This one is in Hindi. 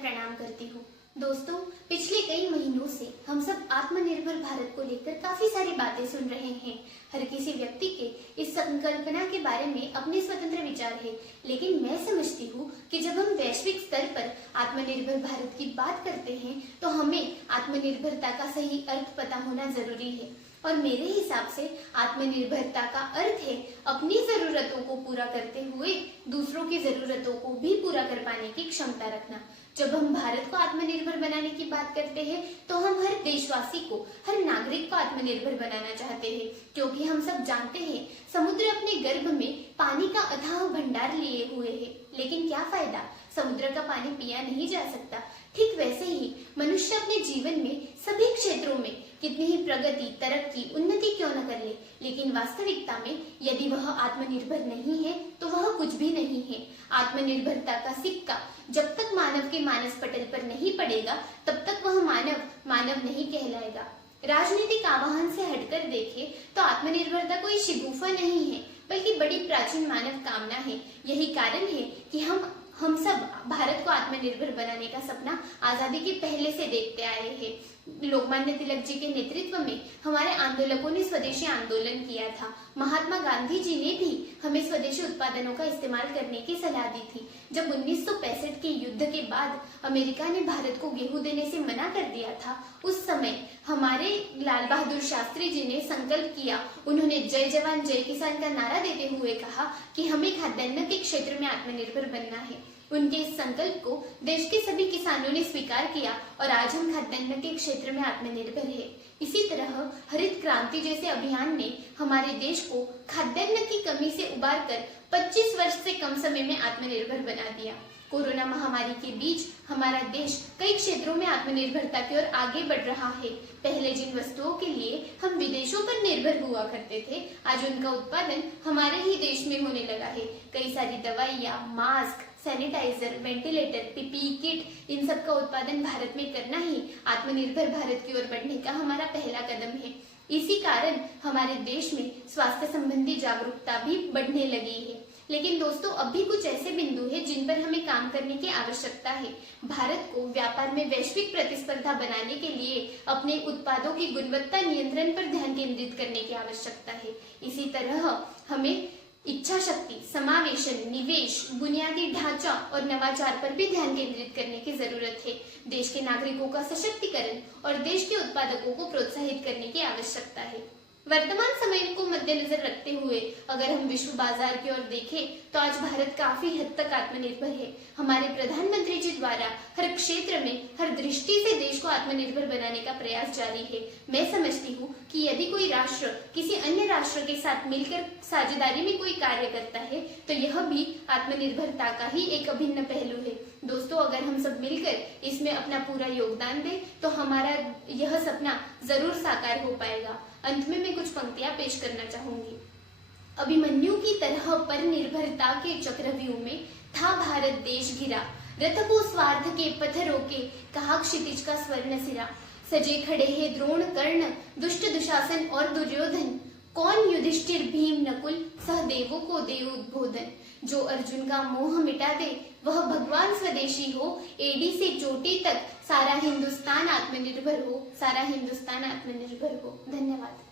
प्रणाम करती हूँ। दोस्तों, पिछले कई महीनों से हम सब आत्मनिर्भर भारत को लेकर काफी सारी बातें सुन रहे हैं। हर किसी व्यक्ति के इस संकल्पना के बारे में अपने स्वतंत्र विचार है, लेकिन मैं समझती हूँ कि जब हम वैश्विक स्तर पर आत्मनिर्भर भारत की बात करते हैं तो हमें आत्मनिर्भरता का सही अर्थ पता होना जरूरी है। और मेरे हिसाब से आत्मनिर्भरता का अर्थ है अपनी जरूरतों को पूरा करते हुए दूसरों की जरूरतों को भी पूरा कर पाने की क्षमता रखना। जब हम भारत को आत्मनिर्भर बनाने की बात करते हैं तो हम हर देशवासी को, हर नागरिक को आत्मनिर्भर बनाना चाहते हैं, क्योंकि हम सब जानते हैं समुद्र अपने गर्भ में पानी का अथाह भंडार लिए हुए है, लेकिन क्या फायदा, समुद्र का पानी पिया नहीं जा सकता। ठीक वैसे ही मनुष्य अपने जीवन में सभी क्षेत्रों में कितनी ही प्रगति, तरक्की, उन्नति क्यों न कर ले, लेकिन वास्तविकता में यदि वह आत्मनिर्भर नहीं है तो वह कुछ भी नहीं है। आत्मनिर्भरता का सिक्का जब तक मानव के मानस पटल पर नहीं पड़ेगा तब तक वह मानव नहीं कहलाएगा। राजनीतिक आह्वान से हटकर देखें तो आत्मनिर्भरता कोई शिगुफा नहीं है, बल्कि बड़ी प्राचीन मानव कामना है। यही कारण है कि हम सब भारत को आत्मनिर्भर बनाने का सपना आजादी के पहले से देखते आए हैं। लोकमान्य तिलक जी के नेतृत्व में हमारे आंदोलकों ने स्वदेशी आंदोलन किया था। महात्मा गांधी जी ने भी हमें स्वदेशी उत्पादनों का इस्तेमाल करने की सलाह दी थी। जब 1965 के युद्ध के बाद अमेरिका ने भारत को गेहूं देने से मना कर दिया था, उस समय हमारे लाल बहादुर शास्त्री जी ने संकल्प किया। उन्होंने जय जवान जय किसान का नारा देते हुए कहा कि हमें खाद्यान्न के क्षेत्र में आत्मनिर्भर बनना है। उनके इस संकल्प को देश के सभी किसानों ने स्वीकार किया और आज हम खाद्यान्न के क्षेत्र में आत्मनिर्भर है। इसी तरह हरित क्रांति जैसे अभियान ने हमारे देश को खाद्यान्न की कमी से उबारकर 25 वर्ष से कम समय में आत्मनिर्भर बना दिया। कोरोना महामारी के बीच हमारा देश कई क्षेत्रों में आत्मनिर्भरता की ओर आगे बढ़ रहा है। पहले जिन वस्तुओं के लिए हम विदेशों पर निर्भर हुआ करते थे, आज उनका उत्पादन हमारे ही देश में होने लगा है। कई सारी दवाइयाँ, mask, sanitiser, ventilator, PPE kit, इन सब का उत्पादन भारत में करना ही आत्मनिर्भर भारत की ओर बढ़ने का हमारा पहला कदम है। इसी कारण हमारे देश में स्वास्थ्य संबंधी जागरूकता भी बढ़ने लगी है। लेकिन दोस्तों, अब भी कुछ ऐसे बिंदु हैं जिन पर हमें काम करने की आवश्यकता है। भारत को व्यापार में वैश्विक प्रतिस्पर्धा बनाने के लिए अपने उत्पादों की गुणवत्ता नियंत्रण पर ध्यान केंद्रित करने की आवश्यकता है। इसी तरह हमें इच्छा शक्ति, समावेशन, निवेश, बुनियादी ढांचा और नवाचार पर भी ध्यान केंद्रित करने की जरूरत है। देश के नागरिकों का सशक्तिकरण और देश के उत्पादकों को प्रोत्साहित करने की आवश्यकता है। वर्तमान समय को मद्देनजर रखते हुए अगर हम विश्व बाजार की ओर देखें तो आज भारत काफी हद तक आत्मनिर्भर है। हमारे प्रधानमंत्री जी द्वारा हर क्षेत्र में, हर दृष्टि से देश को आत्मनिर्भर बनाने का प्रयास जारी है। मैं समझती हूँ कि यदि कोई राष्ट्र किसी अन्य राष्ट्र के साथ मिलकर साझेदारी में कोई कार्य करता है तो यह भी आत्मनिर्भरता का ही एक अभिन्न पहलू है। दोस्तों, अगर हम सब मिलकर इसमें अपना पूरा योगदान दें तो हमारा यह सपना जरूर साकार हो पाएगा। अंत में मैं कुछ पंक्तियां पेश करना चाहूंगी। अभिमन्यु की तरह पर निर्भरता के चक्रव्यूह में था भारत देश घिरा, रथ को स्वार्थ के पथ रोके, कहा क्षितिज का स्वर्ण सिरा। सजे खड़े हैं द्रोण कर्ण, दुष्ट दुशासन और दुर्योधन, कौन युधिष्ठिर भीम नकुल, सहदेवों को दे उद्बोधन। जो अर्जुन का मोह मिटा दे वह भगवान स्वदेशी हो, एडी से चोटी तक सारा हिंदुस्तान आत्मनिर्भर हो, सारा हिंदुस्तान आत्मनिर्भर हो। धन्यवाद।